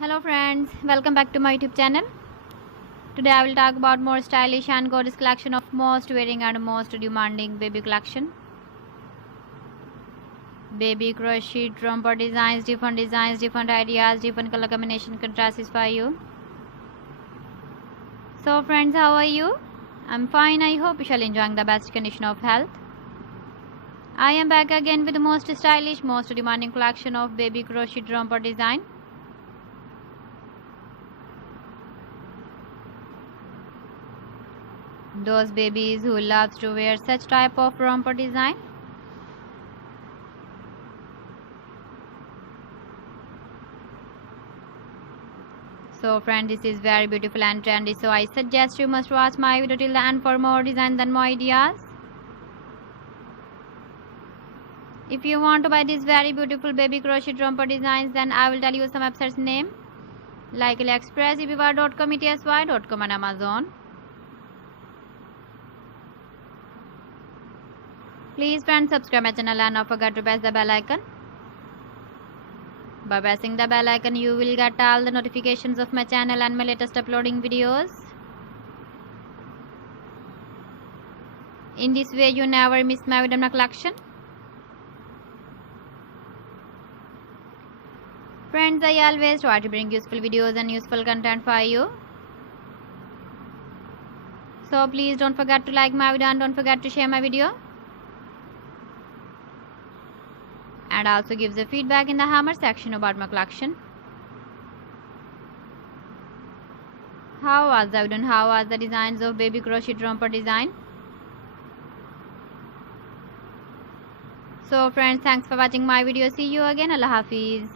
Hello friends, welcome back to my YouTube channel. Today I will talk about more stylish and gorgeous collection of most wearing and most demanding baby collection. Baby crochet romper designs, different ideas, different color combination contrasts for you. So friends, how are you? I'm fine. I hope you shall enjoying the best condition of health. I am back again with the most stylish, most demanding collection of baby crochet romper design. Those babies who loves to wear such type of romper design. So friend, this is very beautiful and trendy, so I suggest you must watch my video till the end for more designs and more ideas. If you want to buy these very beautiful baby crochet romper designs, then I will tell you some websites name like AliExpress, eBay.com, ETSY.com and Amazon. Please friends, subscribe my channel and don't forget to press the bell icon. By pressing the bell icon, you will get all the notifications of my channel and my latest uploading videos. In this way, you never miss my video collection. Friends, I always try to bring useful videos and useful content for you. So please don't forget to like my video and don't forget to share my video. And also gives a feedback in the hammer section about my collection. How was the video and how was the designs of baby crochet romper design? So friends, thanks for watching my video. See you again. Allah Hafiz.